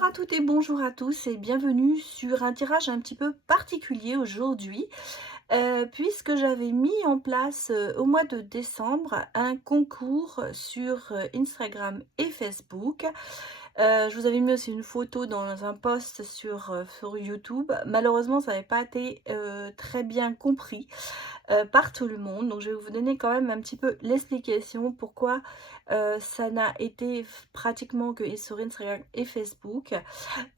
Bonjour à toutes et bonjour à tous et bienvenue sur un tirage un petit peu particulier aujourd'hui puisque j'avais mis en place au mois de décembre un concours sur Instagram et Facebook. Je vous avais mis aussi une photo dans un post sur YouTube. Malheureusement, ça n'avait pas été très bien compris par tout le monde. Donc je vais vous donner quand même un petit peu l'explication pourquoi ça n'a été pratiquement que sur Instagram et Facebook.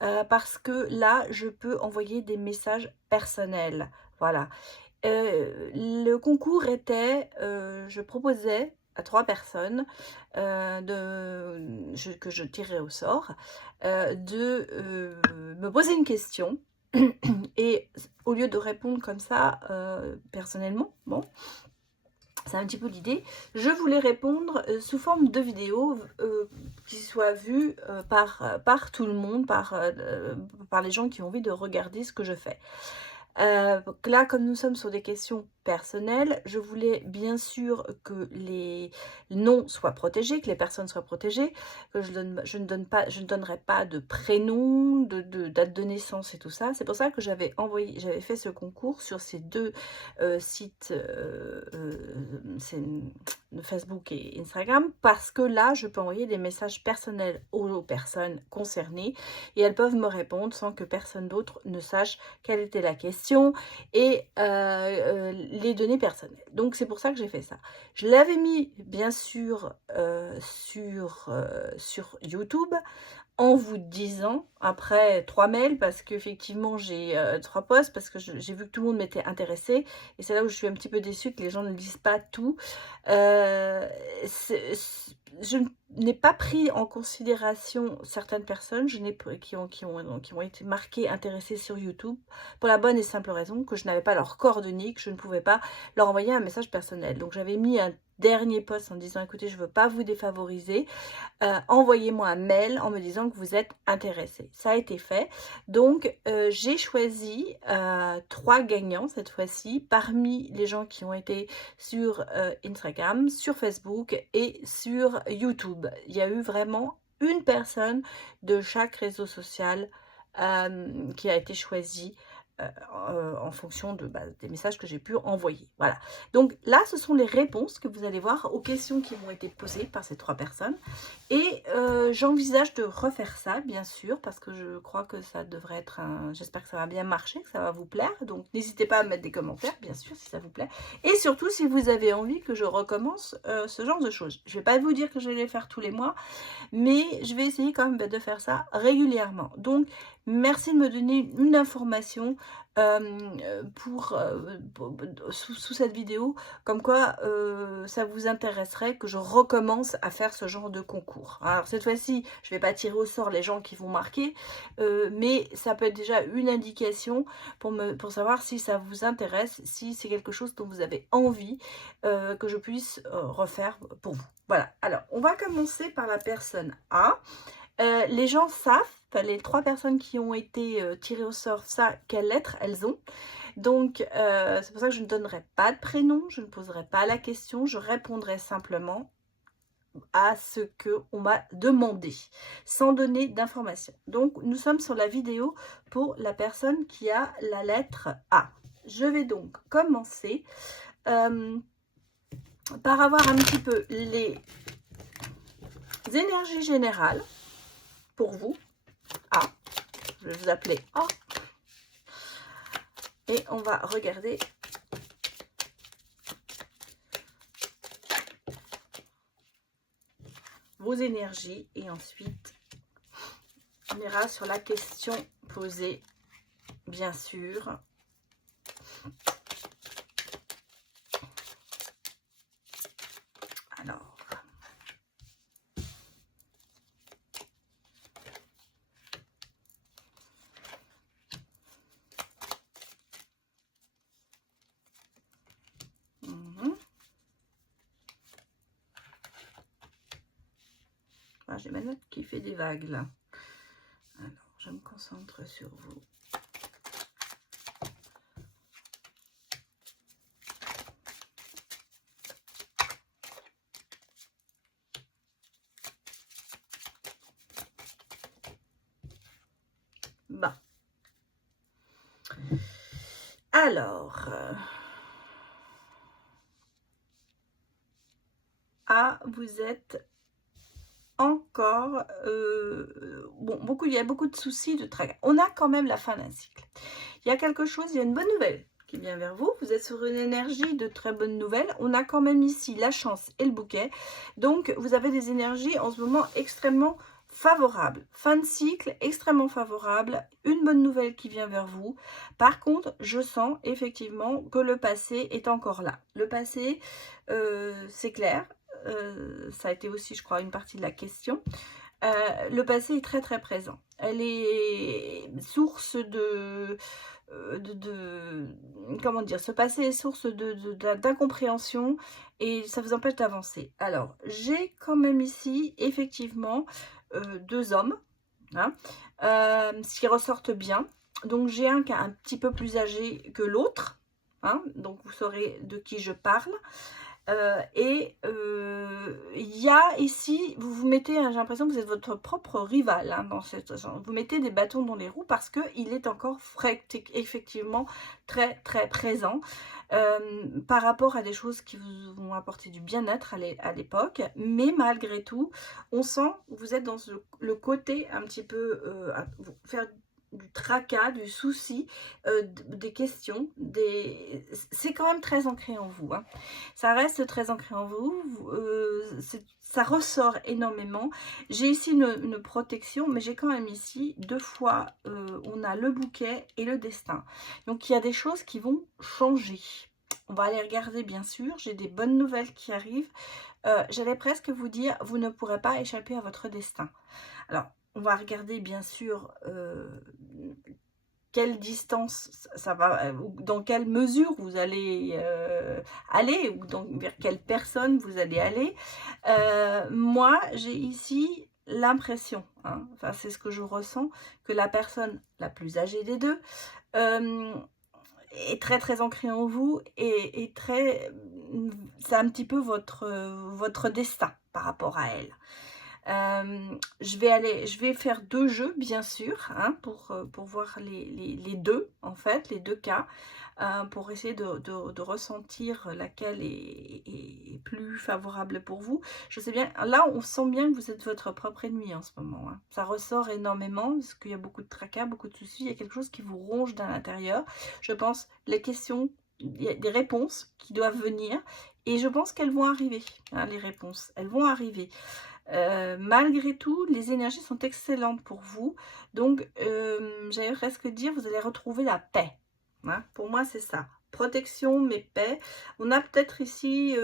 Parce que là, je peux envoyer des messages personnels. Voilà. Le concours était, je proposais à 3 personnes, que je tirais au sort, me poser une question et au lieu de répondre comme ça, personnellement, bon, c'est un petit peu l'idée. Je voulais répondre sous forme de vidéo qui soit vue par tout le monde, par les gens qui ont envie de regarder ce que je fais. Donc là, comme nous sommes sur des questions personnelles, je voulais bien sûr que les noms soient protégés, que les personnes soient protégées, que je ne donnerai pas de prénom, de date de naissance et tout ça. C'est pour ça que j'avais fait ce concours sur ces deux sites, Facebook et Instagram, parce que là, je peux envoyer des messages personnels aux personnes concernées et elles peuvent me répondre sans que personne d'autre ne sache quelle était la question et les données personnelles. Donc c'est pour ça que j'ai fait ça. Je l'avais mis bien sûr sur YouTube en vous disant, après 3 mails, parce qu'effectivement j'ai 3 posts, parce que j'ai vu que tout le monde m'était intéressé, et c'est là où je suis un petit peu déçue que les gens ne lisent pas tout. Euh, je n'ai pas pris en considération certaines personnes qui ont été marquées intéressées sur YouTube, pour la bonne et simple raison que je n'avais pas leurs coordonnées, que je ne pouvais pas leur envoyer un message personnel. Donc j'avais mis un dernier post en disant écoutez, je ne veux pas vous défavoriser, envoyez-moi un mail en me disant que vous êtes intéressé. Ça a été fait. Donc, j'ai choisi 3 gagnants cette fois-ci parmi les gens qui ont été sur Instagram, sur Facebook et sur YouTube. Il y a eu vraiment une personne de chaque réseau social qui a été choisie en fonction des messages que j'ai pu envoyer. Voilà. Donc là, ce sont les réponses que vous allez voir aux questions qui m'ont été posées par ces 3 personnes. Et j'envisage de refaire ça, bien sûr, parce que je crois que ça devrait être j'espère que ça va bien marcher, que ça va vous plaire. Donc n'hésitez pas à mettre des commentaires, bien sûr, si ça vous plaît. Et surtout, si vous avez envie que je recommence ce genre de choses. Je ne vais pas vous dire que je vais les faire tous les mois, mais je vais essayer quand même de faire ça régulièrement. Donc, merci de me donner une information sous cette vidéo, comme quoi ça vous intéresserait que je recommence à faire ce genre de concours. Alors cette fois-ci, je ne vais pas tirer au sort les gens qui vont marquer, mais ça peut être déjà une indication pour savoir si ça vous intéresse, si c'est quelque chose dont vous avez envie que je puisse refaire pour vous. Voilà, alors on va commencer par la personne A. Les gens savent, enfin, les 3 personnes qui ont été tirées au sort savent quelle lettre elles ont. Donc c'est pour ça que je ne donnerai pas de prénom, je ne poserai pas la question, je répondrai simplement à ce qu'on m'a demandé, sans donner d'informations. Donc nous sommes sur la vidéo pour la personne qui a la lettre A. Je vais donc commencer par avoir un petit peu les énergies générales pour vous. A, je vais vous appeler A. Et on va regarder vos énergies et ensuite on ira sur la question posée, bien sûr. Alors, j'ai ma note qui fait des vagues là. Alors, je me concentre sur vous. Alors, vous êtes encore, bon, il y a beaucoup de soucis, de tracas. On a quand même la fin d'un cycle. Il y a quelque chose, il y a une bonne nouvelle qui vient vers vous. Vous êtes sur une énergie de très bonne nouvelle. On a quand même ici la chance et le bouquet. Donc, vous avez des énergies en ce moment extrêmement favorables. Fin de cycle, extrêmement favorable. Une bonne nouvelle qui vient vers vous. Par contre, je sens effectivement que le passé est encore là. Le passé, c'est clair. Ça a été aussi, je crois, une partie de la question. Le passé est très très présent. Elle est source comment dire, ce passé est source d'incompréhension et ça vous empêche d'avancer. Alors, j'ai quand même ici, effectivement, deux hommes, hein, ce qui ressortent bien. Donc, j'ai un qui est un petit peu plus âgé que l'autre, hein, donc vous saurez de qui je parle. Il y a ici, vous vous mettez, j'ai l'impression que vous êtes votre propre rival, hein, dans cette, vous mettez des bâtons dans les roues parce qu'il est encore effectivement très très présent par rapport à des choses qui vous vont apporter du bien-être à l'époque, mais malgré tout, on sent que vous êtes dans le côté un petit peu, faire du tracas, du souci, des questions, c'est quand même très ancré en vous, hein. Ça reste très ancré en vous, ça ressort énormément. J'ai ici une protection, mais j'ai quand même ici deux fois, on a le bouquet et le destin. Donc il y a des choses qui vont changer. On va aller regarder bien sûr, j'ai des bonnes nouvelles qui arrivent. J'allais presque vous dire, vous ne pourrez pas échapper à votre destin. Alors, on va regarder bien sûr quelle distance ça va, dans quelle mesure vous allez aller, ou vers quelle personne vous allez aller. Moi, j'ai ici l'impression, hein, enfin c'est ce que je ressens, que la personne la plus âgée des deux est très très ancrée en vous et très, c'est un petit peu votre destin par rapport à elle. Je vais faire deux jeux, bien sûr, hein, pour voir les deux, en fait, les deux cas, pour essayer de ressentir laquelle est plus favorable pour vous. Je sais bien, là, on sent bien que vous êtes votre propre ennemi en ce moment, hein. Ça ressort énormément, parce qu'il y a beaucoup de tracas, beaucoup de soucis, il y a quelque chose qui vous ronge dans l'intérieur. Je pense, les questions, il y a des réponses qui doivent venir, et je pense qu'elles vont arriver, hein, les réponses, elles vont arriver. Malgré tout, les énergies sont excellentes pour vous. Donc, j'allais presque dire, vous allez retrouver la paix, hein. Pour moi, c'est ça. Protection, mais paix. On a peut-être ici,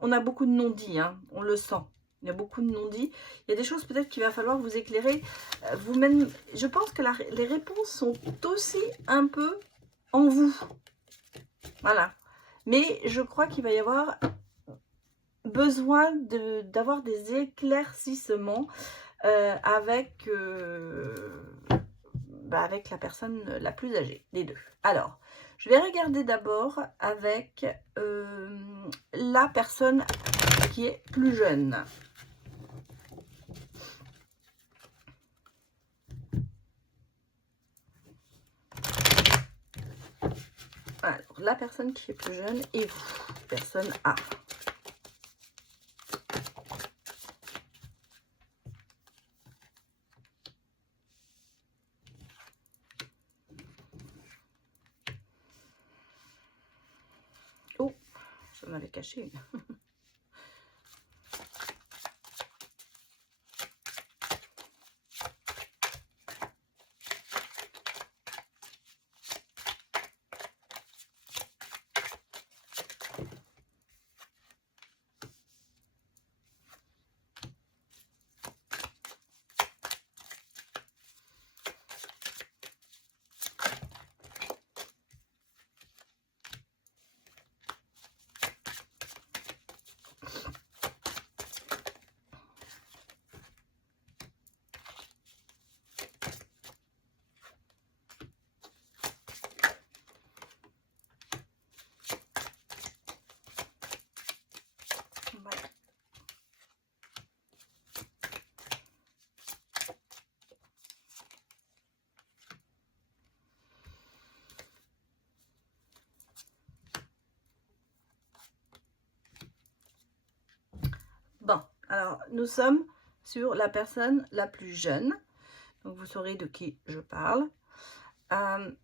on a beaucoup de non-dits, hein, on le sent. Il y a beaucoup de non-dits. Il y a des choses peut-être qu'il va falloir vous éclairer vous-même. Je pense que les réponses sont aussi un peu en vous. Voilà. Mais je crois qu'il va y avoir besoin d'avoir des éclaircissements avec, avec la personne la plus âgée des deux. Alors, je vais regarder d'abord avec la personne qui est plus jeune. Alors, la personne qui est plus jeune et vous, personne A. Oh, j'en avais caché une. nous sommes sur la personne la plus jeune. Donc, vous saurez de qui je parle. Il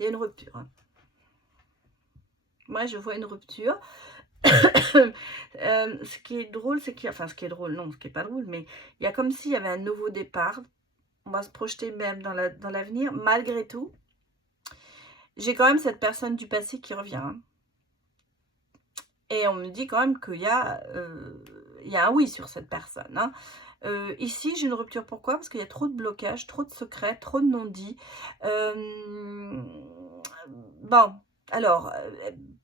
y a une rupture. Moi, je vois une rupture. Ce qui est drôle, c'est qu'il y a... Enfin, ce qui est drôle, non, ce qui n'est pas drôle, mais il y a comme s'il y avait un nouveau départ. On va se projeter même dans l'avenir. Malgré tout, j'ai quand même cette personne du passé qui revient. Hein. Et on me dit quand même qu'il y a un oui sur cette personne. Hein. Ici, j'ai une rupture. Pourquoi? Parce qu'il y a trop de blocages, trop de secrets, trop de non-dits. Bon, alors,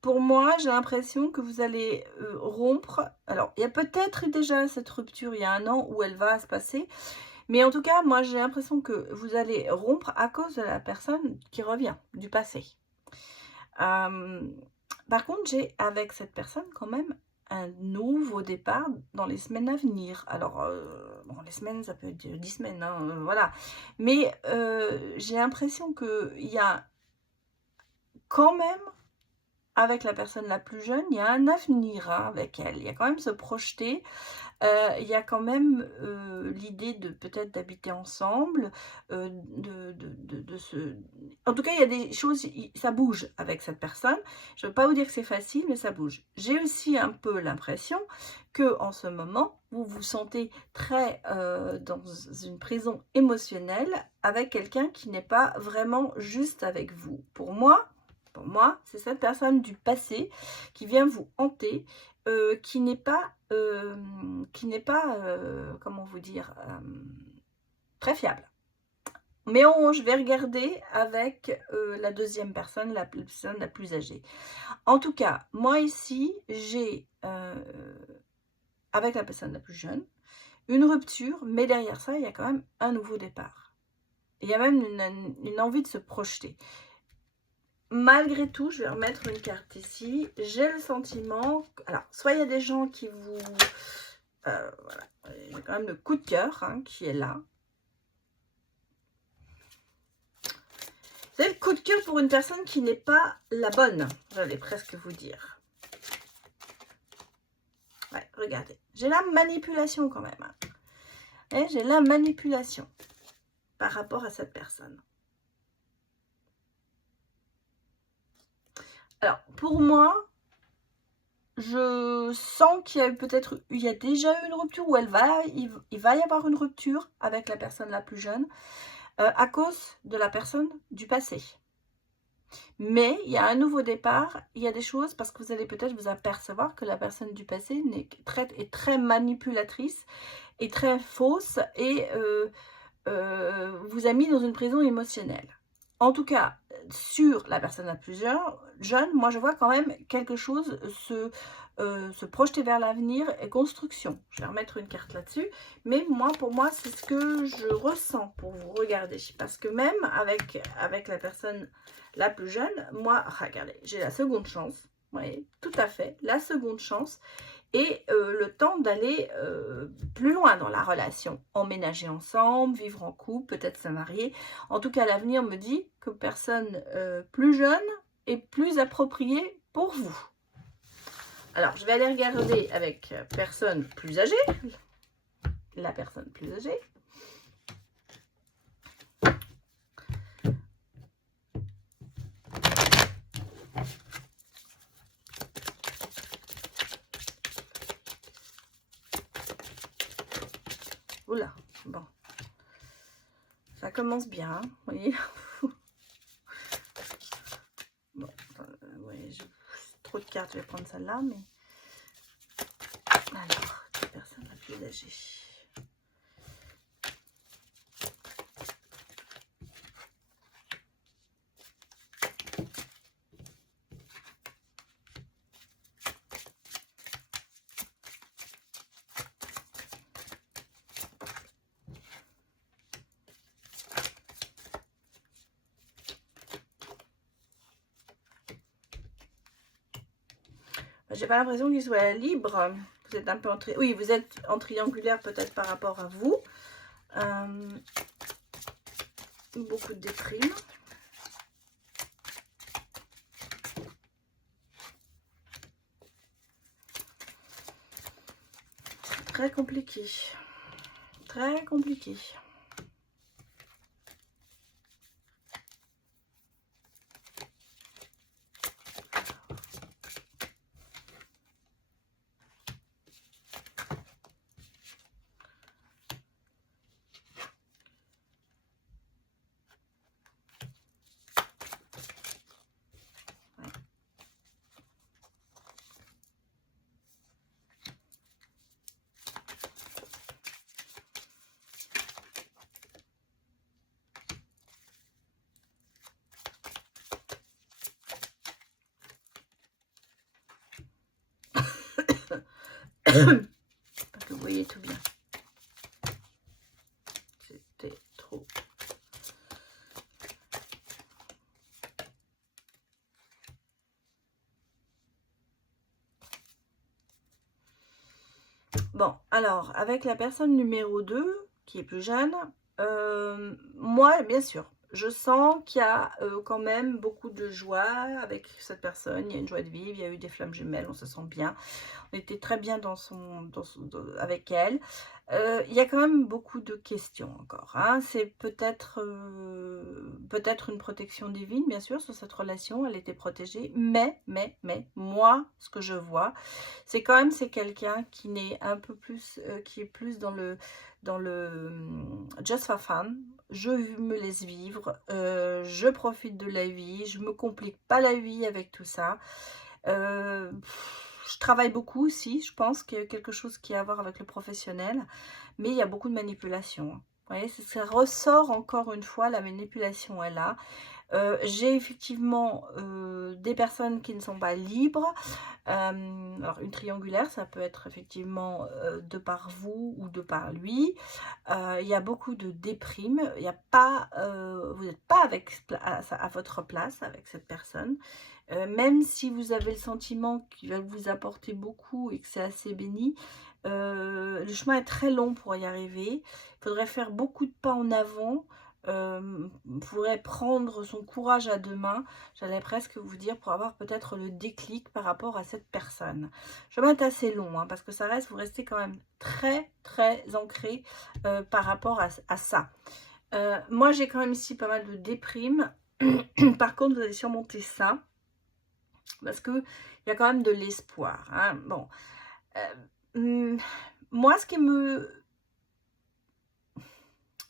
pour moi, j'ai l'impression que vous allez rompre. Alors, il y a peut-être déjà cette rupture il y a 1 an où elle va se passer. Mais en tout cas, moi, j'ai l'impression que vous allez rompre à cause de la personne qui revient du passé. Par contre, j'ai avec cette personne quand même un nouveau départ dans les semaines à venir. Alors, bon, les semaines, ça peut être 10 semaines, hein, voilà. Mais j'ai l'impression qu'il y a quand même, avec la personne la plus jeune, il y a un avenir hein, avec elle. Il y a quand même se projeter. Il y a quand même l'idée de peut-être d'habiter ensemble, En tout cas, il y a des choses, ça bouge avec cette personne. Je ne veux pas vous dire que c'est facile, mais ça bouge. J'ai aussi un peu l'impression que en ce moment, vous vous sentez très dans une prison émotionnelle avec quelqu'un qui n'est pas vraiment juste avec vous. Pour moi, c'est cette personne du passé qui vient vous hanter, qui n'est pas, comment vous dire, très fiable. Mais je vais regarder avec la deuxième personne, la personne la plus âgée. En tout cas, moi ici, j'ai, avec la personne la plus jeune, une rupture, mais derrière ça, il y a quand même un nouveau départ. Il y a même une envie de se projeter. Malgré tout, je vais remettre une carte ici. J'ai le sentiment... Alors, soit il y a des gens qui vous... voilà. J'ai quand même le coup de cœur hein, qui est là. Vous avez le coup de cœur pour une personne qui n'est pas la bonne, j'allais presque vous dire. Ouais, regardez. J'ai la manipulation quand même. Hein. J'ai la manipulation par rapport à cette personne. Alors, pour moi, je sens qu'il y a peut-être, il y a déjà eu une rupture ou il va y avoir une rupture avec la personne la plus jeune à cause de la personne du passé. Mais il y a un nouveau départ, il y a des choses parce que vous allez peut-être vous apercevoir que la personne du passé est très manipulatrice et très fausse et vous a mis dans une prison émotionnelle. En tout cas, sur la personne la plus jeune, moi je vois quand même quelque chose se projeter vers l'avenir et construction. Je vais remettre une carte là-dessus. Mais moi, pour moi, c'est ce que je ressens pour vous regarder. Parce que même avec la personne la plus jeune, moi, regardez, j'ai la seconde chance. Vous voyez, tout à fait, la seconde chance. Et le temps d'aller plus loin dans la relation. Emménager ensemble, vivre en couple, peut-être se marier. En tout cas, l'avenir me dit que personne plus jeune est plus appropriée pour vous. Alors, je vais aller regarder avec personne plus âgée. La personne plus âgée. Oula, bon. Ça commence bien, hein, vous voyez. Bon, ouais, trop de cartes, je vais prendre celle-là, mais... Alors, la personne la plus âgée. J'ai pas l'impression qu'il soit libre. Vous êtes un peu en oui, vous êtes en triangulaire peut-être par rapport à vous. Beaucoup de déprime. très compliqué. Très compliqué. Pas que vous voyez tout bien. C'était trop. Bon, alors, avec la personne numéro 2, qui est plus jeune, moi, bien sûr, je sens qu'il y a quand même beaucoup de joie avec cette personne. Il y a une joie de vivre, il y a eu des flammes jumelles, on se sent bien. On était très bien avec elle. Il y a quand même beaucoup de questions encore, hein. C'est peut-être une protection divine, bien sûr, sur cette relation. Elle était protégée. Mais, moi, ce que je vois, c'est quand même, c'est quelqu'un qui n'est un peu plus, qui est plus dans le just for fun. Je me laisse vivre, je profite de la vie, je me complique pas la vie avec tout ça. Je travaille beaucoup aussi, je pense qu'il y a quelque chose qui a à voir avec le professionnel, mais il y a beaucoup de manipulation, hein. Vous voyez, ça ressort encore une fois, la manipulation est là. J'ai effectivement des personnes qui ne sont pas libres. Alors une triangulaire, ça peut être effectivement de par vous ou de par lui. Il y a beaucoup de déprime. Il y a pas, vous n'êtes pas à votre place avec cette personne. Même si vous avez le sentiment qu'il va vous apporter beaucoup et que c'est assez béni, le chemin est très long pour y arriver. Il faudrait faire beaucoup de pas en avant. Pourrait prendre son courage à deux mains, j'allais presque vous dire, pour avoir peut-être le déclic par rapport à cette personne. Le chemin est assez long, hein, parce que ça reste, vous restez quand même très ancré par rapport à ça. Moi j'ai quand même ici pas mal de déprime. Par contre vous allez surmonter ça, parce que il y a quand même de l'espoir, hein. Bon, moi ce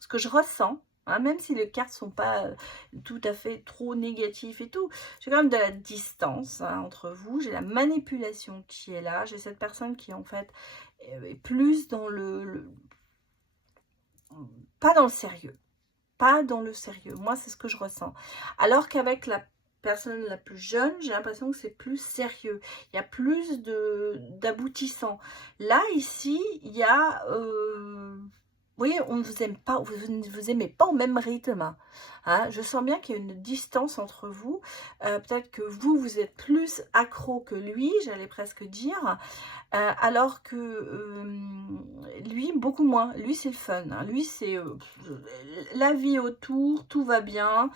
que je ressens, hein, même si les cartes sont pas tout à fait trop négatives et tout, j'ai quand même de la distance, hein, entre vous. J'ai la manipulation qui est là. J'ai cette personne qui en fait est plus dans pas dans le sérieux. Pas dans le sérieux. Moi, c'est ce que je ressens. Alors qu'avec la personne la plus jeune, j'ai l'impression que c'est plus sérieux. Il y a plus d'aboutissant. Là, ici, il y a... vous voyez, on ne vous aime pas, vous ne vous aimez pas au même rythme, hein. Je sens bien qu'il y a une distance entre vous. Peut-être que vous êtes plus accro que lui, j'allais presque dire. Alors que lui, beaucoup moins. Lui, c'est le fun, hein. Lui, c'est la vie autour, tout va bien.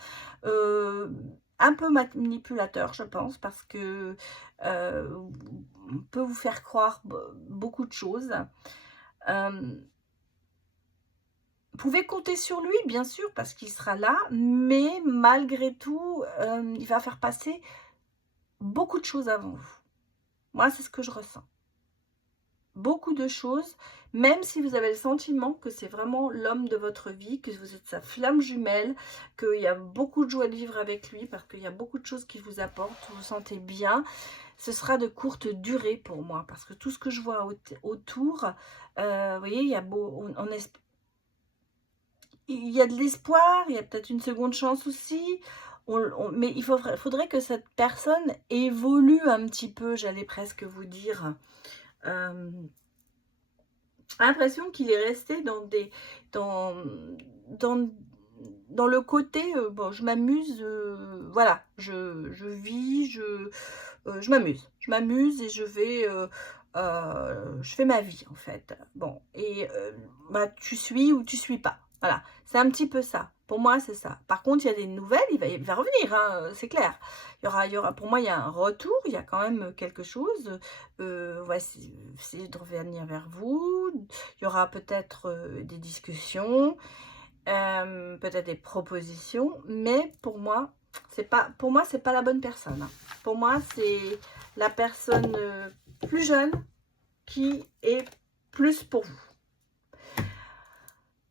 Un peu manipulateur, je pense, parce que on peut vous faire croire beaucoup de choses. Vous pouvez compter sur lui, bien sûr, parce qu'il sera là, mais malgré tout, il va faire passer beaucoup de choses avant vous. Moi, c'est ce que je ressens. Beaucoup de choses, même si vous avez le sentiment que c'est vraiment l'homme de votre vie, que vous êtes sa flamme jumelle, qu'il y a beaucoup de joie de vivre avec lui, parce qu'il y a beaucoup de choses qu'il vous apporte, vous vous sentez bien. Ce sera de courte durée pour moi, parce que tout ce que je vois autour, vous voyez, il y a il y a de l'espoir, il y a peut-être une seconde chance aussi, mais il faudrait que cette personne évolue un petit peu, j'allais presque vous dire. L'impression qu'il est resté dans, dans le côté, bon, je m'amuse, voilà, je vis, je m'amuse et je fais ma vie en fait. Bon, et bah, tu suis ou tu suis pas. Voilà, c'est un petit peu ça. Pour moi, c'est ça. Par contre, il y a des nouvelles, il va revenir, hein, c'est clair. Pour moi, il y a un retour, il y a quand même quelque chose. On va essayer de revenir vers vous. Il y aura peut-être des discussions, peut-être des propositions, mais pour moi, c'est pas la bonne personne, hein. Pour moi, c'est la personne plus jeune qui est plus pour vous.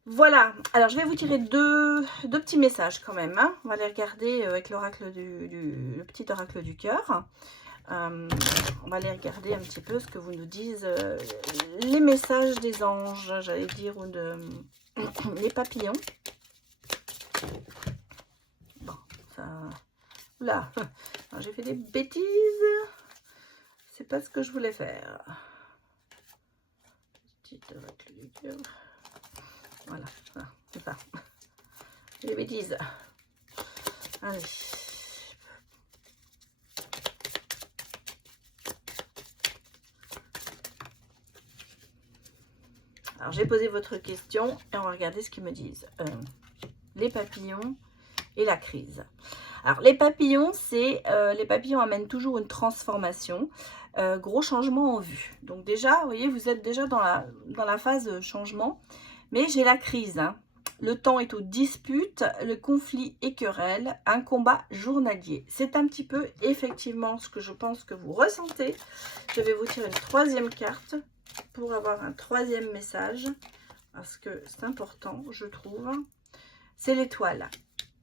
Voilà, alors je vais vous tirer deux petits messages quand même, hein. On va les regarder avec l'oracle le petit oracle du cœur. On va les regarder un petit peu ce que vous nous disent les messages des anges, j'allais dire, ou de les papillons. Bon, ça... Là, j'ai fait des bêtises. C'est pas ce que je voulais faire. Petit oracle du cœur. Voilà, c'est ça. Les bêtises. Allez. Alors, j'ai posé votre question et on va regarder ce qu'ils me disent. Les papillons et la crise. Alors, les papillons, les papillons amènent toujours une transformation. Gros changement en vue. Donc déjà, vous voyez, vous êtes déjà dans la phase changement. Mais j'ai la crise, hein. Le temps est aux disputes, le conflit et querelle, un combat journalier. C'est un petit peu effectivement ce que je pense que vous ressentez. Je vais vous tirer une troisième carte pour avoir un troisième message. Parce que c'est important, je trouve. C'est l'étoile.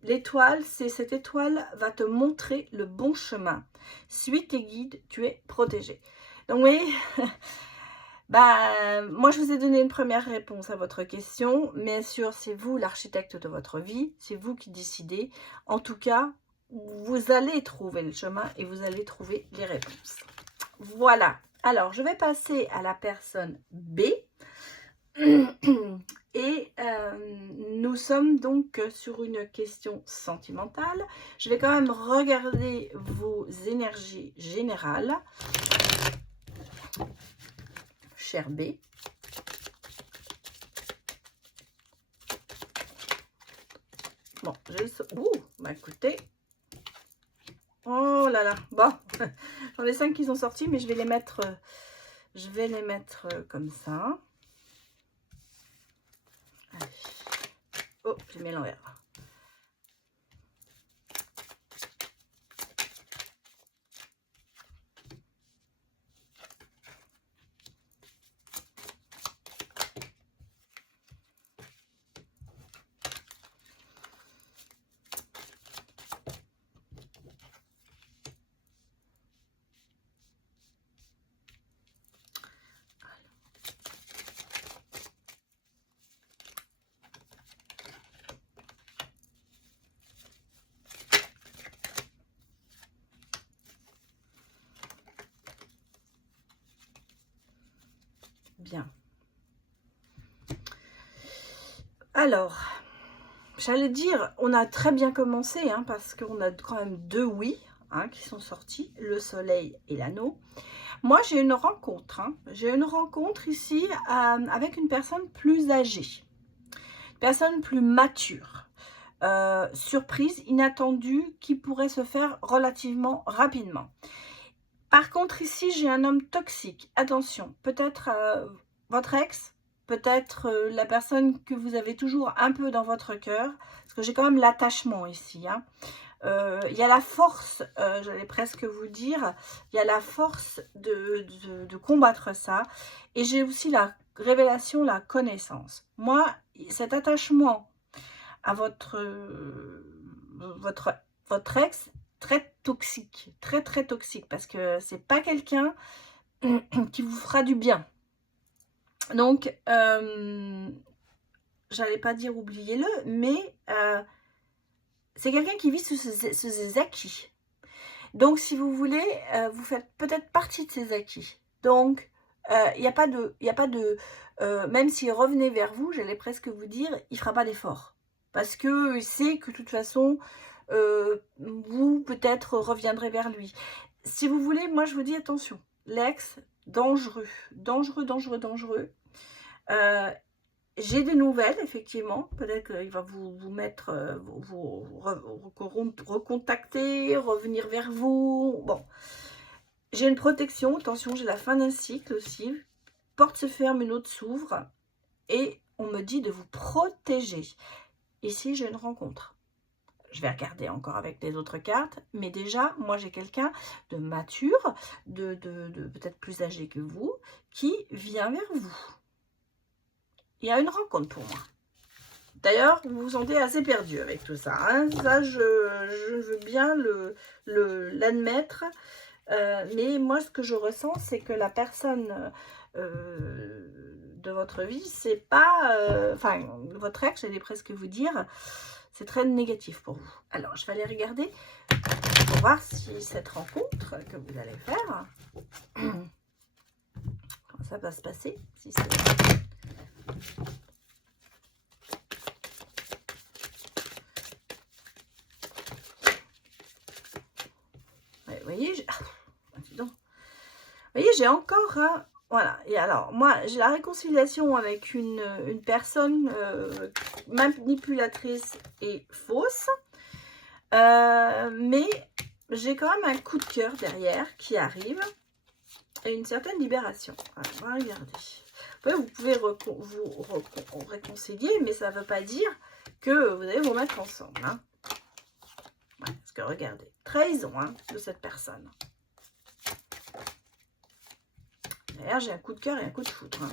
L'étoile, c'est cette étoile va te montrer le bon chemin. Suis tes guides, tu es protégé. Donc oui... moi, je vous ai donné une première réponse à votre question. Bien sûr, c'est vous l'architecte de votre vie. C'est vous qui décidez. En tout cas, vous allez trouver le chemin et vous allez trouver les réponses. Voilà. Alors, je vais passer à la personne B. Et nous sommes donc sur une question sentimentale. Je vais quand même regarder vos énergies générales. Cher B. Bon, j'ai le... bah écoutez. Oh là là. Bon, j'en ai 5 qui sont sortis, mais je vais les mettre comme ça. Allez. Oh, j'ai mis l'envers. Bien. Alors, j'allais dire, on a très bien commencé, hein, parce qu'on a quand même 2 oui, hein, qui sont sortis, le soleil et l'anneau. Moi, j'ai une rencontre. Hein. J'ai une rencontre ici avec une personne plus âgée, une personne plus mature. Surprise, inattendue, qui pourrait se faire relativement rapidement. Par contre, ici, j'ai un homme toxique. Attention, peut-être votre ex, peut-être la personne que vous avez toujours un peu dans votre cœur, parce que j'ai quand même l'attachement ici, hein. Il y a la force, j'allais presque vous dire, il y a la force de combattre ça. Et j'ai aussi la révélation, la connaissance. Moi, cet attachement à votre ex, très toxique, très très toxique, parce que c'est pas quelqu'un qui vous fera du bien. Donc, j'allais pas dire oubliez-le, mais c'est quelqu'un qui vit sous ses acquis. Donc, si vous voulez, vous faites peut-être partie de ses acquis. Donc, il n'y a pas de même s'il revenait vers vous, j'allais presque vous dire, il ne fera pas d'effort. Parce qu'il sait que de toute façon, vous peut-être reviendrez vers lui. Si vous voulez, moi je vous dis attention, l'ex, dangereux, dangereux, dangereux, dangereux. j'ai des nouvelles, effectivement. Peut-être qu'il va vous mettre, recontacter, revenir vers vous. Bon, j'ai une protection. Attention, j'ai la fin d'un cycle aussi. Porte se ferme, une autre s'ouvre. Et on me dit de vous protéger. Ici, j'ai une rencontre. Je vais regarder encore avec les autres cartes. Mais déjà, moi, j'ai quelqu'un de mature, de peut-être plus âgé que vous, qui vient vers vous. Il y a une rencontre pour moi. D'ailleurs, vous vous sentez assez perdu avec tout ça. Hein. Ça, je veux bien l'admettre. Mais moi, ce que je ressens, c'est que la personne de votre vie, c'est pas... Enfin, votre ex, j'allais presque vous dire, c'est très négatif pour vous. Alors, je vais aller regarder pour voir si cette rencontre que vous allez faire, comment ça va se passer. Si vous voyez, j'ai encore un... Voilà, et alors, moi, j'ai la réconciliation avec une personne manipulatrice et fausse, mais j'ai quand même un coup de cœur derrière qui arrive, et une certaine libération. Alors, on va regarder. Vous pouvez vous réconcilier, mais ça ne veut pas dire que vous allez vous mettre ensemble. Hein. Ouais, parce que regardez, trahison de cette personne. D'ailleurs, j'ai un coup de cœur et un coup de foudre. Hein.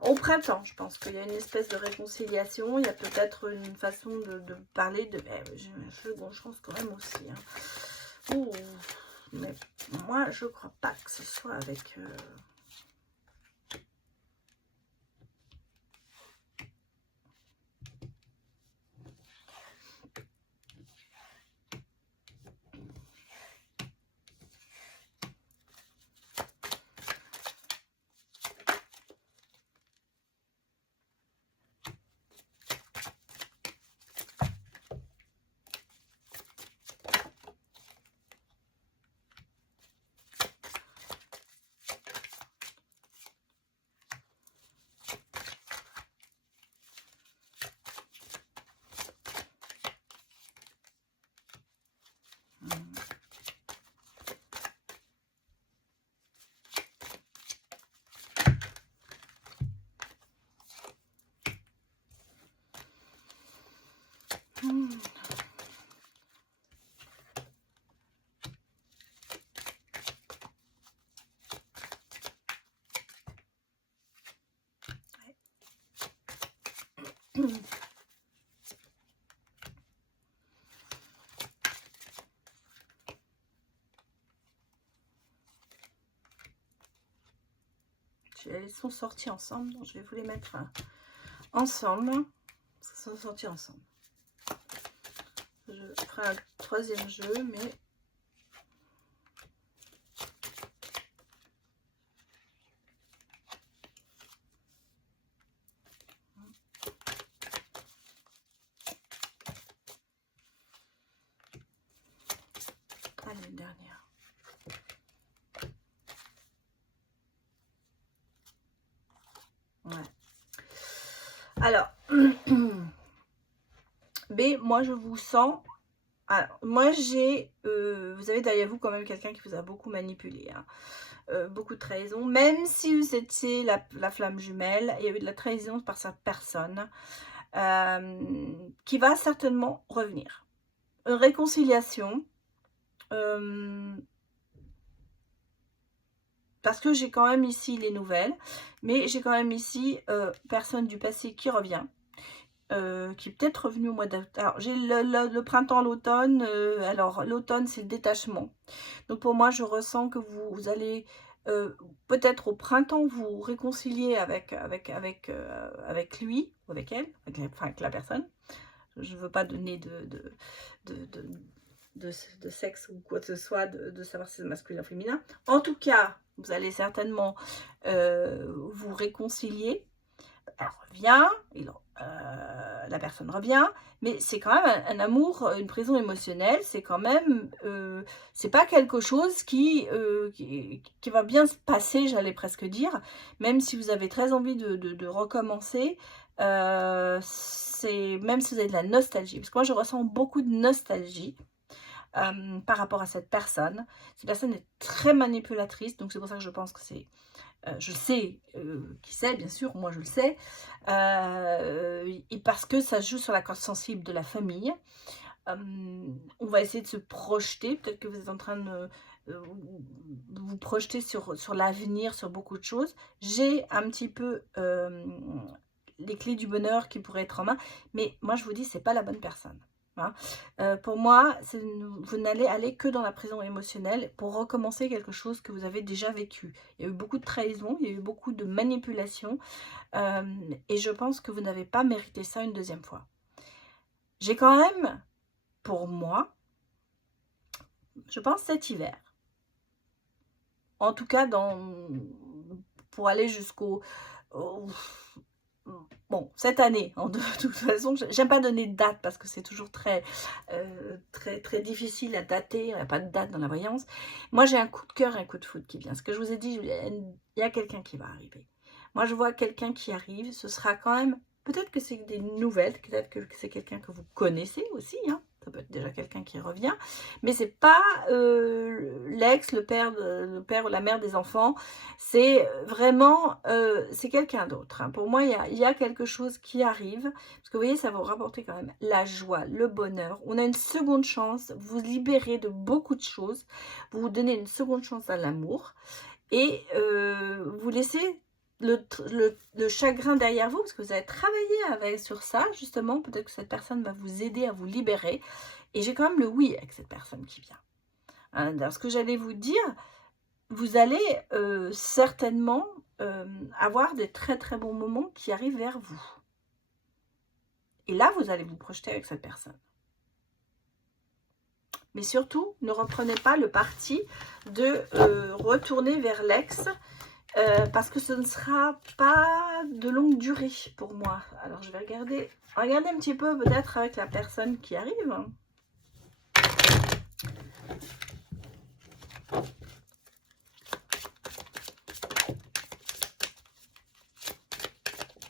Au printemps, je pense qu'il y a une espèce de réconciliation. Il y a peut-être une façon de parler de... J'ai un second chance quand même aussi. Hein. Ouh, mais moi, je crois pas que ce soit avec... Elles sont sorties ensemble, donc je vais vous les mettre ensemble. Elles sont sorties ensemble. Je ferai un troisième jeu, mais... Allez, une dernière. Ouais. Alors, mais moi je vous sens... Alors, moi j'ai... vous avez derrière vous quand même quelqu'un qui vous a beaucoup manipulé. Hein. Beaucoup de trahison. Même si c'était la flamme jumelle, il y a eu de la trahison par cette personne qui va certainement revenir. Une réconciliation. Parce que j'ai quand même ici les nouvelles, mais j'ai quand même ici personne du passé qui revient, qui est peut-être revenu au mois d'août. Alors j'ai le printemps, l'automne, alors l'automne c'est le détachement. Donc pour moi je ressens que vous allez peut-être au printemps vous réconcilier avec lui, ou avec elle, avec la personne. Je ne veux pas donner de sexe ou quoi que ce soit, de savoir si c'est masculin ou féminin. En tout cas, vous allez certainement vous réconcilier elle revient, la personne revient, mais c'est quand même un amour, une prison émotionnelle, c'est quand même, c'est pas quelque chose qui va bien se passer, j'allais presque dire, même si vous avez très envie de recommencer, c'est même si vous avez de la nostalgie, parce que moi je ressens beaucoup de nostalgie, par rapport à cette personne. Cette personne est très manipulatrice, donc c'est pour ça que je pense que c'est je sais qui c'est, bien sûr, moi je le sais, et parce que ça joue sur la corde sensible de la famille. On va essayer de se projeter, peut-être que vous êtes en train de vous projeter sur l'avenir, sur beaucoup de choses. J'ai un petit peu les clés du bonheur qui pourraient être en main, mais moi je vous dis, c'est pas la bonne personne. Hein. Pour moi, vous n'allez aller que dans la prison émotionnelle pour recommencer quelque chose que vous avez déjà vécu. Il y a eu beaucoup de trahison, il y a eu beaucoup de manipulation, et je pense que vous n'avez pas mérité ça une deuxième fois. J'ai quand même, pour moi, je pense cet hiver, en tout cas pour aller jusqu'au... Bon, cette année, de toute façon, j'aime pas donner de date parce que c'est toujours très difficile à dater, il n'y a pas de date dans la voyance. Moi, j'ai un coup de cœur et un coup de foudre qui vient. Ce que je vous ai dit, il y a quelqu'un qui va arriver. Moi, je vois quelqu'un qui arrive, ce sera quand même, peut-être que c'est des nouvelles, peut-être que c'est quelqu'un que vous connaissez aussi, hein. Ça peut être déjà quelqu'un qui revient, mais c'est pas l'ex, le père ou la mère des enfants, c'est vraiment, c'est quelqu'un d'autre. Hein. Pour moi, il y a quelque chose qui arrive, parce que vous voyez, ça va vous rapporter quand même la joie, le bonheur. On a une seconde chance, vous libérez de beaucoup de choses, vous vous donnez une seconde chance à l'amour, et vous laissez le chagrin derrière vous, parce que vous avez travaillé sur ça, justement, peut-être que cette personne va vous aider à vous libérer, et j'ai quand même le oui avec cette personne qui vient. Hein, dans ce que j'allais vous dire, vous allez certainement avoir des très très bons moments qui arrivent vers vous. Et là, vous allez vous projeter avec cette personne. Mais surtout, ne reprenez pas le parti de retourner vers l'ex, parce que ce ne sera pas de longue durée pour moi. Alors, je vais regarder un petit peu peut-être avec la personne qui arrive.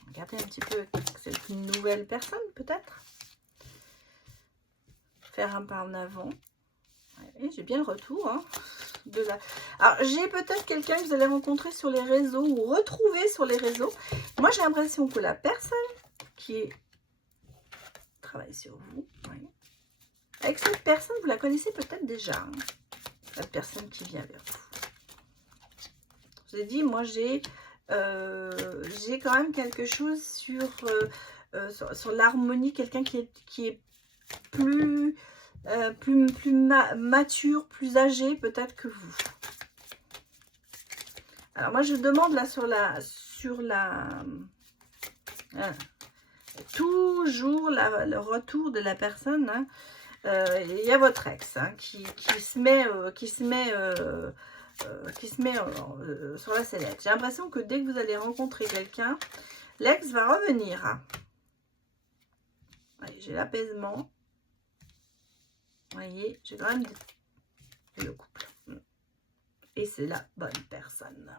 Regardez un petit peu cette nouvelle personne peut-être. Faire un pas en avant. Et j'ai bien le retour. Hein, Alors, j'ai peut-être quelqu'un que vous allez rencontrer sur les réseaux ou retrouver sur les réseaux. Moi, j'ai l'impression que la personne qui travaille sur vous, oui. Avec cette personne, vous la connaissez peut-être déjà. Hein, cette personne qui vient vers vous. Je vous ai dit, moi, j'ai quand même quelque chose sur l'harmonie, quelqu'un qui est plus mature, plus âgé peut-être que vous. Alors moi je demande là toujours le retour de la personne. Hein. Il y a votre ex hein, qui se met sur la sellette. J'ai l'impression que dès que vous allez rencontrer quelqu'un, l'ex va revenir. Hein. J'ai l'apaisement. Vous voyez, j'ai quand même le couple. Et c'est la bonne personne.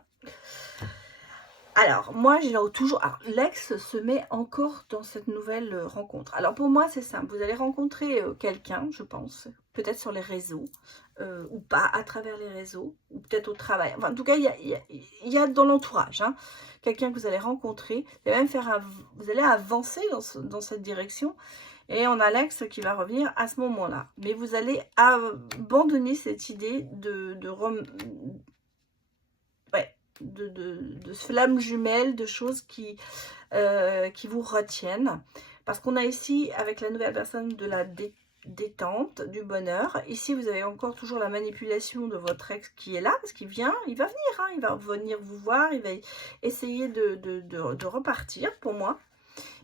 Alors, moi, j'ai toujours... Alors, l'ex se met encore dans cette nouvelle rencontre. Alors, pour moi, c'est simple. Vous allez rencontrer quelqu'un, je pense, peut-être sur les réseaux, ou pas à travers les réseaux, ou peut-être au travail. Enfin, en tout cas, il y a dans l'entourage, hein, quelqu'un que vous allez rencontrer. Vous allez même vous allez avancer dans cette direction. Et on a l'ex qui va revenir à ce moment-là. Mais vous allez abandonner cette idée de flammes jumelles, de choses qui vous retiennent. Parce qu'on a ici, avec la nouvelle personne, de la détente, du bonheur. Ici, vous avez encore toujours la manipulation de votre ex qui est là, parce qu'il vient, il va venir, hein, il va venir vous voir, il va essayer de repartir, pour moi.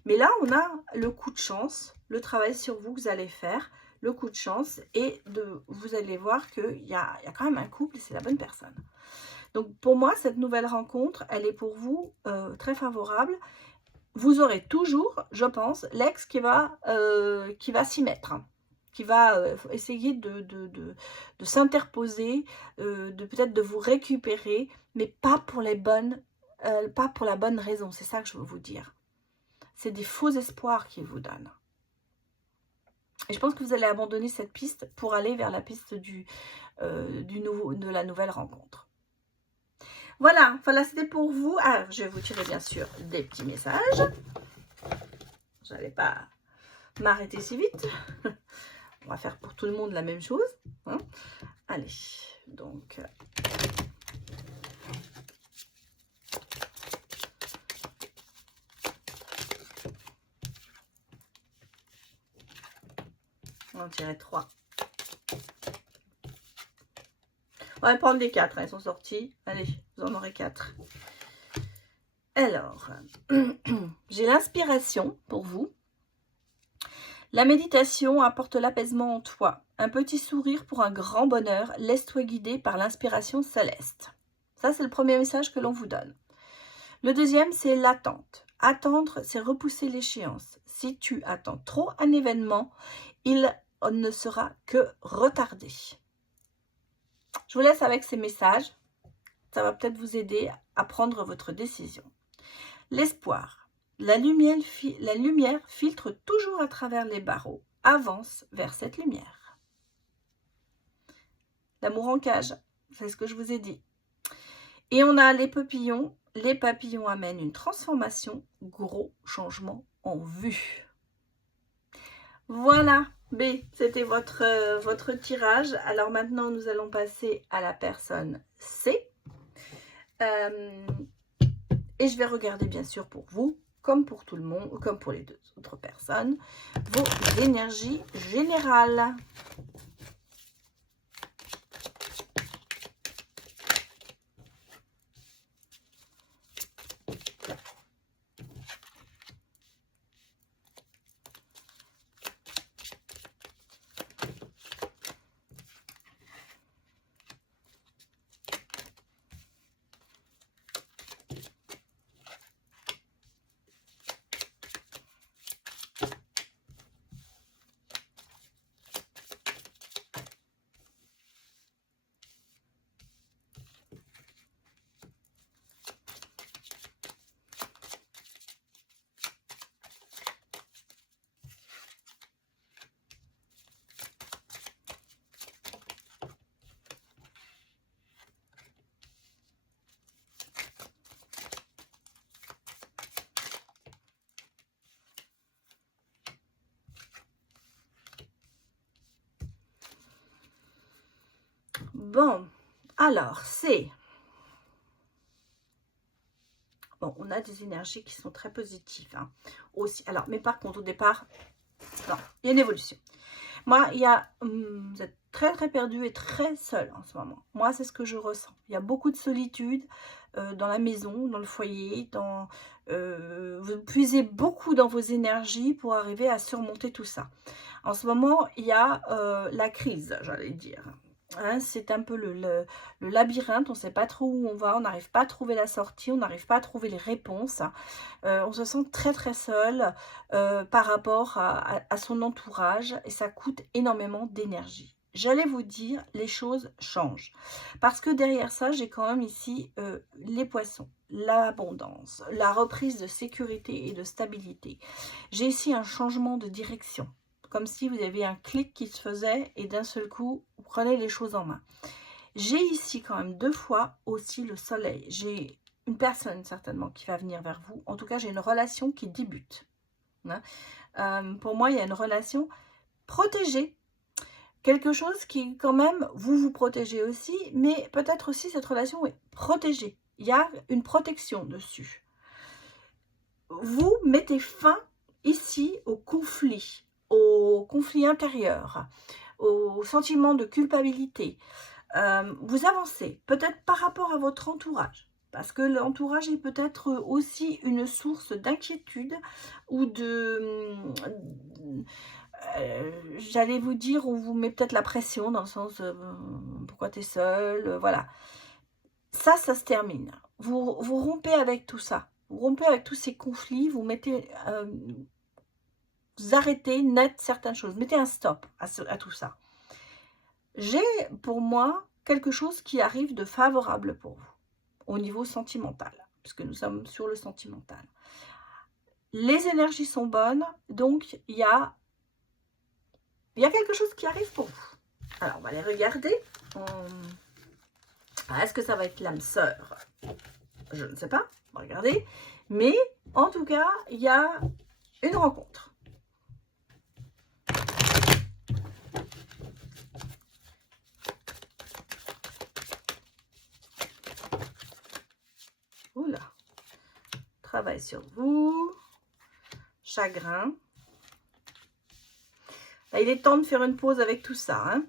Mais là, on a le coup de chance, le travail sur vous que vous allez faire, le coup de chance, et vous allez voir qu'il y a quand même un couple et c'est la bonne personne. Donc, pour moi, cette nouvelle rencontre, elle est pour vous très favorable. vous aurez toujours, je pense, l'ex qui va s'y mettre, hein, qui va essayer de s'interposer, de peut-être de vous récupérer, mais pas pour pas pour la bonne raison. C'est ça que je veux vous dire. C'est des faux espoirs qu'il vous donne. Et je pense que vous allez abandonner cette piste pour aller vers la piste de la nouvelle rencontre. Voilà, c'était pour vous. Alors, je vais vous tirer bien sûr des petits messages. Je n'allais pas m'arrêter si vite. On va faire pour tout le monde la même chose, hein. Allez, donc... on va en tirer 3. On va prendre les 4, hein, ils sont sortis. Allez, vous en aurez 4. Alors, j'ai l'inspiration pour vous. La méditation apporte l'apaisement en toi. Un petit sourire pour un grand bonheur. Laisse-toi guider par l'inspiration céleste. Ça, c'est le premier message que l'on vous donne. Le deuxième, c'est l'attente. Attendre, c'est repousser l'échéance. Si tu attends trop un événement, il ne sera que retardé. Je vous laisse avec ces messages. Ça va peut-être vous aider à prendre votre décision. L'espoir. La lumière filtre toujours à travers les barreaux. Avance vers cette lumière. L'amour en cage, c'est ce que je vous ai dit. Et on a les papillons. Les papillons amènent une transformation. Gros changement en vue. Voilà, B, c'était votre tirage. Alors maintenant, nous allons passer à la personne C. Et je vais regarder bien sûr pour vous, comme pour tout le monde, comme pour les 2 autres personnes, vos énergies générales. Bon, alors, c'est... Bon, on a des énergies qui sont très positives, hein, aussi. Alors, mais par contre, au départ, non, il y a une évolution. Moi, vous êtes très très perdu et très seul en ce moment. Moi, c'est ce que je ressens. Il y a beaucoup de solitude dans la maison, dans le foyer. Vous puisez beaucoup dans vos énergies pour arriver à surmonter tout ça. En ce moment, il y a la crise, j'allais dire. Hein, c'est un peu le labyrinthe, on ne sait pas trop où on va, on n'arrive pas à trouver la sortie, on n'arrive pas à trouver les réponses. On se sent très très seul par rapport à son entourage et ça coûte énormément d'énergie. J'allais vous dire, les choses changent. Parce que derrière ça, j'ai quand même ici les poissons, l'abondance, la reprise de sécurité et de stabilité. J'ai ici un changement de direction. Comme si vous aviez un clic qui se faisait et d'un seul coup, vous prenez les choses en main. J'ai ici quand même 2 fois aussi le soleil. J'ai une personne certainement qui va venir vers vous. En tout cas, j'ai une relation qui débute. Hein, pour moi, il y a une relation protégée. Quelque chose qui quand même, vous protégez aussi, mais peut-être aussi cette relation est protégée. Il y a une protection dessus. Vous mettez fin ici au conflit intérieur, au sentiment de culpabilité. Vous avancez, peut-être par rapport à votre entourage, parce que l'entourage est peut-être aussi une source d'inquiétude ou j'allais vous dire, on vous met peut-être la pression dans le sens pourquoi tu es seule, voilà. Ça se termine. Vous rompez avec tout ça. rompez avec tous ces conflits, vous mettez, vous arrêtez net certaines choses, mettez un stop à tout ça. J'ai pour moi quelque chose qui arrive de favorable pour vous, au niveau sentimental, puisque nous sommes sur le sentimental. Les énergies sont bonnes, donc il y a quelque chose qui arrive pour vous. Alors, on va les regarder. Est-ce que ça va être l'âme sœur? Je ne sais pas. On va regarder. Mais, en tout cas, il y a une rencontre. Oula. Travail sur vous. Chagrin. Là, il est temps de faire une pause avec tout ça, hein.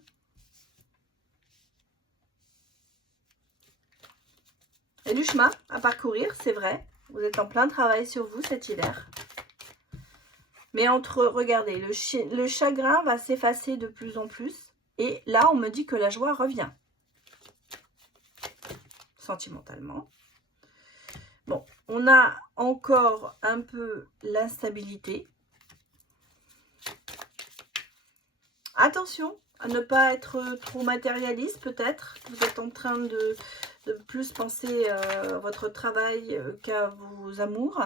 Il y a du chemin à parcourir, c'est vrai. Vous êtes en plein travail sur vous cet hiver. Mais regardez, le chagrin va s'effacer de plus en plus. Et là, on me dit que la joie revient. Sentimentalement. Bon, on a encore un peu l'instabilité. Attention à ne pas être trop matérialiste peut-être. Vous êtes en train de plus penser à votre travail qu'à vos amours.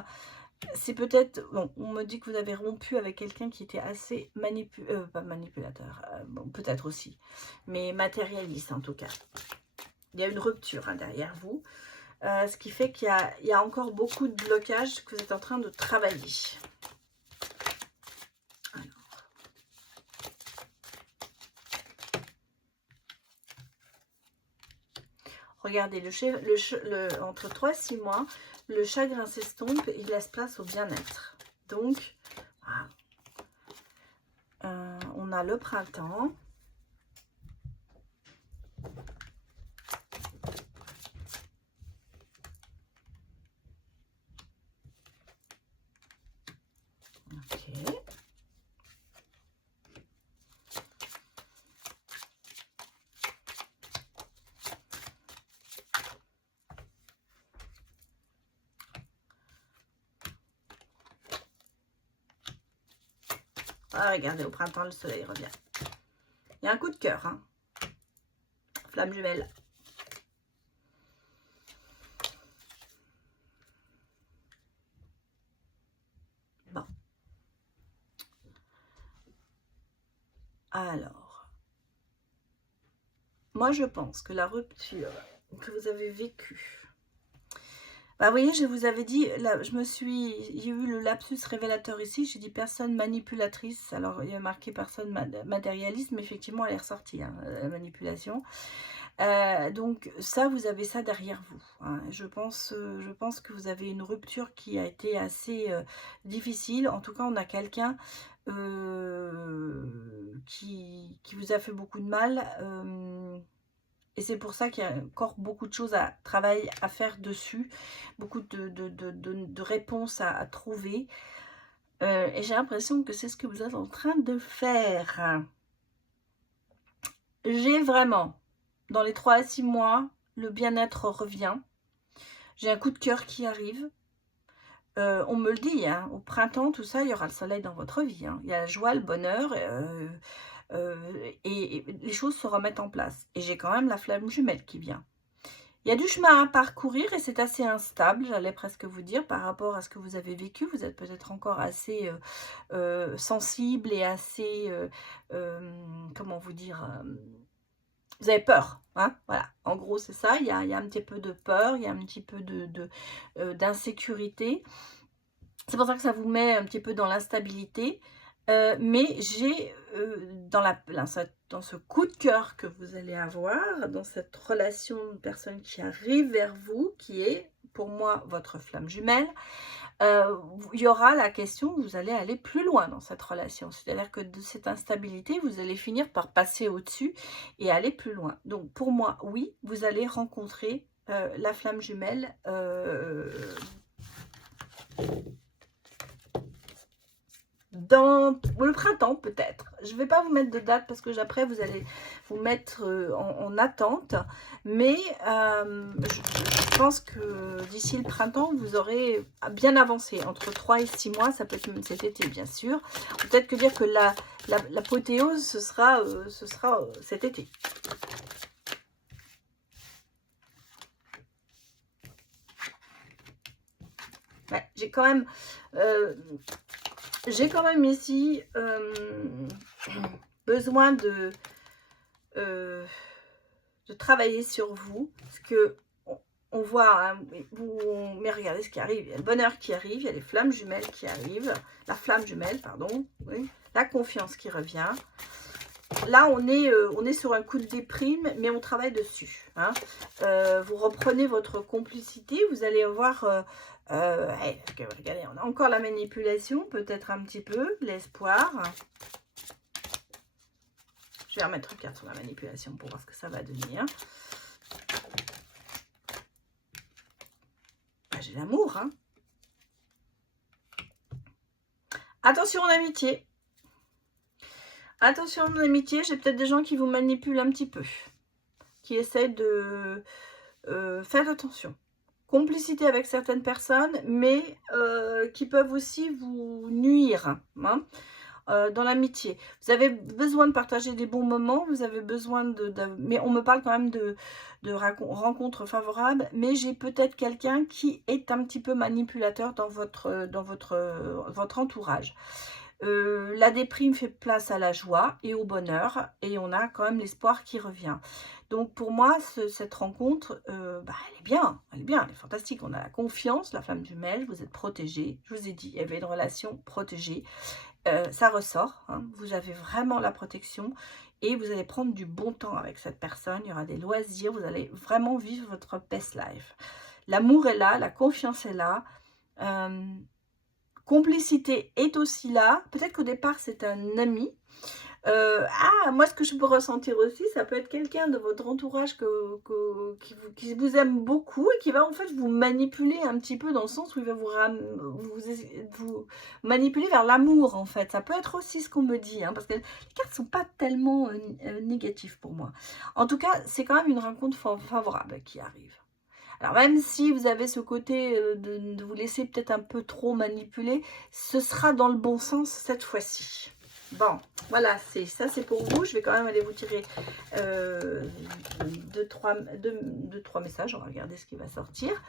C'est peut-être... Bon, on me dit que vous avez rompu avec quelqu'un qui était assez pas manipulateur. Bon, peut-être aussi. Mais matérialiste en tout cas. Il y a une rupture hein, derrière vous. Ce qui fait qu'il y a encore beaucoup de blocages que vous êtes en train de travailler. Regardez, entre 3 et 6 mois, le chagrin s'estompe et il laisse place au bien-être. Donc, voilà. On a le printemps. Ok. Ah, regardez, au printemps, le soleil revient. Il y a un coup de cœur. Hein. Flamme jumelle. Bon. Alors. Moi, je pense que la rupture que vous avez vécue... Bah, vous voyez, je vous avais dit, là, j'ai eu le lapsus révélateur ici, j'ai dit personne manipulatrice, alors il y a marqué personne matérialiste, mais effectivement elle est ressortie, hein, la manipulation. Donc ça, vous avez ça derrière vous. Hein. Je pense que vous avez une rupture qui a été assez difficile, en tout cas on a quelqu'un qui vous a fait beaucoup de mal, et c'est pour ça qu'il y a encore beaucoup de choses à travailler, à faire dessus. Beaucoup de réponses à trouver. Et j'ai l'impression que c'est ce que vous êtes en train de faire. J'ai vraiment, dans les 3 à 6 mois, le bien-être revient. J'ai un coup de cœur qui arrive. On me le dit, hein, au printemps, tout ça, il y aura le soleil dans votre vie. Hein. Il y a la joie, le bonheur. Et les choses se remettent en place. Et j'ai quand même la flamme jumelle qui vient. Il y a du chemin à parcourir et c'est assez instable, j'allais presque vous dire, par rapport à ce que vous avez vécu. Vous êtes peut-être encore assez sensible et assez, comment vous dire, vous avez peur. Hein, voilà, en gros c'est ça, il y a un petit peu de peur, il y a un petit peu d'insécurité. C'est pour ça que ça vous met un petit peu dans l'instabilité. Mais j'ai dans ce coup de cœur que vous allez avoir, dans cette relation de personne qui arrive vers vous, qui est pour moi votre flamme jumelle, il y aura la question, vous allez aller plus loin dans cette relation. C'est-à-dire que de cette instabilité, vous allez finir par passer au-dessus et aller plus loin. Donc pour moi, oui, vous allez rencontrer la flamme jumelle dans le printemps peut-être. Je ne vais pas vous mettre de date parce que après vous allez vous mettre en attente. Mais je pense que d'ici le printemps, vous aurez bien avancé. Entre 3 et 6 mois, ça peut être même cet été bien sûr. Peut-être que dire que l'apothéose, ce sera cet été. Ouais, j'ai quand même ici besoin de travailler sur vous, parce que on voit, hein, mais regardez ce qui arrive, il y a le bonheur qui arrive, il y a les flammes jumelles qui arrivent, la flamme jumelle, pardon, oui, la confiance qui revient. Là, on est sur un coup de déprime, mais on travaille dessus. Hein. Vous reprenez votre complicité, vous allez avoir... regardez, on a encore la manipulation, peut-être un petit peu, l'espoir. Je vais remettre une carte sur la manipulation pour voir ce que ça va devenir. J'ai l'amour. Hein. Attention en amitié. Attention en amitié, j'ai peut-être des gens qui vous manipulent un petit peu. Qui essayent de... faire attention. Complicité avec certaines personnes, mais qui peuvent aussi vous nuire. Hein. Dans l'amitié. Vous avez besoin de partager des bons moments, vous avez besoin mais on me parle quand même de rencontres favorables, mais j'ai peut-être quelqu'un qui est un petit peu manipulateur dans votre entourage. La déprime fait place à la joie et au bonheur, et on a quand même l'espoir qui revient. Donc pour moi, cette rencontre, elle est bien, elle est fantastique. On a la confiance, la flamme jumelle, vous êtes protégés. Je vous ai dit, il y avait une relation protégée. Ça ressort, hein, vous avez vraiment la protection et vous allez prendre du bon temps avec cette personne, il y aura des loisirs, vous allez vraiment vivre votre best life. L'amour est là, la confiance est là, complicité est aussi là, peut-être qu'au départ c'est un ami. Moi ce que je peux ressentir aussi, ça peut être quelqu'un de votre entourage qui vous aime beaucoup et qui va en fait vous manipuler un petit peu dans le sens où il va vous manipuler vers l'amour en fait. Ça peut être aussi ce qu'on me dit, hein, parce que les cartes ne sont pas tellement négatives pour moi. En tout cas, c'est quand même une rencontre favorable qui arrive. Alors même si vous avez ce côté de vous laisser peut-être un peu trop manipuler, ce sera dans le bon sens cette fois-ci. Bon, voilà, ça c'est pour vous. Je vais quand même aller vous tirer 2-3 messages. On va regarder ce qui va sortir.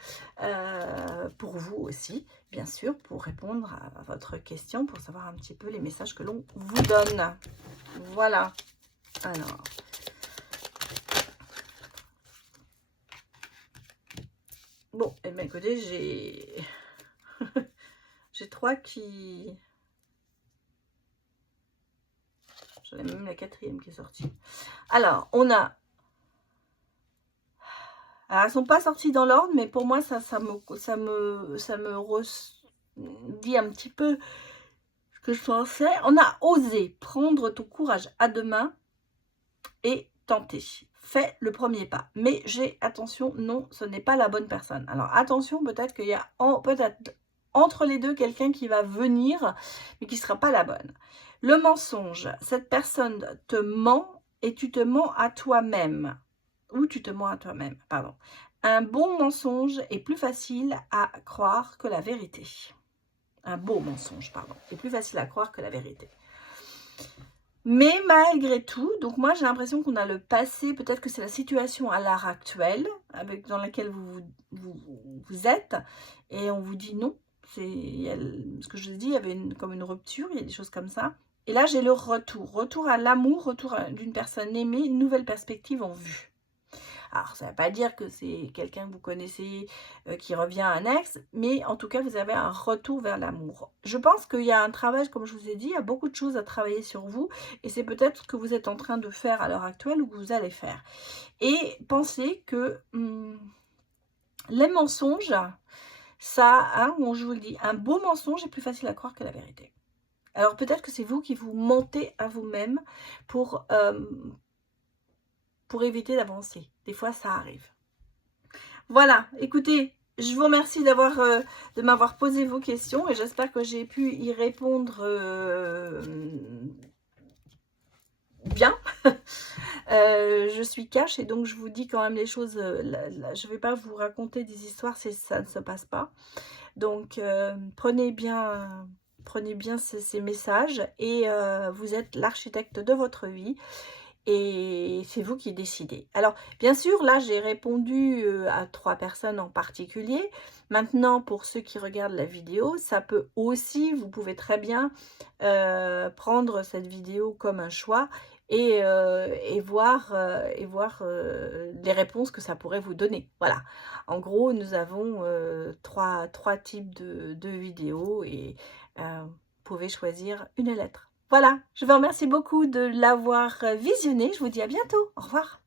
Pour vous aussi, bien sûr, pour répondre à votre question, pour savoir un petit peu les messages que l'on vous donne. Voilà. Alors... Bon, et bien écoutez, j'ai 3 qui... J'en ai même la 4e qui est sortie. Alors, on a... Alors, elles ne sont pas sorties dans l'ordre, mais pour moi, ça me dit un petit peu ce que je pensais. On a osé prendre ton courage à deux mains et tenter. Fais le premier pas. Mais attention, non, ce n'est pas la bonne personne. Alors, attention, peut-être qu'il y a peut-être entre les deux quelqu'un qui va venir, mais qui ne sera pas la bonne. Le mensonge, cette personne te ment et tu te mens à toi-même. Ou tu te mens à toi-même, pardon. Un bon mensonge est plus facile à croire que la vérité. Un beau mensonge, pardon, est plus facile à croire que la vérité. Mais malgré tout, donc moi j'ai l'impression qu'on a le passé, peut-être que c'est la situation à l'heure actuelle dans laquelle vous êtes, et on vous dit non. Ce que je vous ai dit, il y avait comme une rupture, il y a des choses comme ça. Et là, j'ai le retour à l'amour, retour d'une personne aimée, une nouvelle perspective en vue. Alors, ça ne veut pas dire que c'est quelqu'un que vous connaissez qui revient à un ex, mais en tout cas, vous avez un retour vers l'amour. Je pense qu'il y a un travail, comme je vous ai dit, il y a beaucoup de choses à travailler sur vous, et c'est peut-être ce que vous êtes en train de faire à l'heure actuelle ou que vous allez faire. Et pensez que les mensonges, ça, hein, je vous le dis, un beau mensonge est plus facile à croire que la vérité. Alors peut-être que c'est vous qui vous mentez à vous-même pour éviter d'avancer. Des fois, ça arrive. Voilà, écoutez, Je vous remercie de m'avoir posé vos questions et j'espère que j'ai pu y répondre bien. Je suis cash et donc je vous dis quand même les choses, je ne vais pas vous raconter des histoires si ça ne se passe pas. Donc prenez bien ces messages et vous êtes l'architecte de votre vie et c'est vous qui décidez. Alors bien sûr, là j'ai répondu, à 3 personnes en particulier. Maintenant pour ceux qui regardent la vidéo, ça peut aussi vous pouvez très bien, prendre cette vidéo comme un choix et voir, les réponses que ça pourrait vous donner. Voilà. En gros, nous avons, 3 types de vidéos et vous pouvez choisir une lettre. Voilà, je vous remercie beaucoup de l'avoir visionné. Je vous dis à bientôt. Au revoir.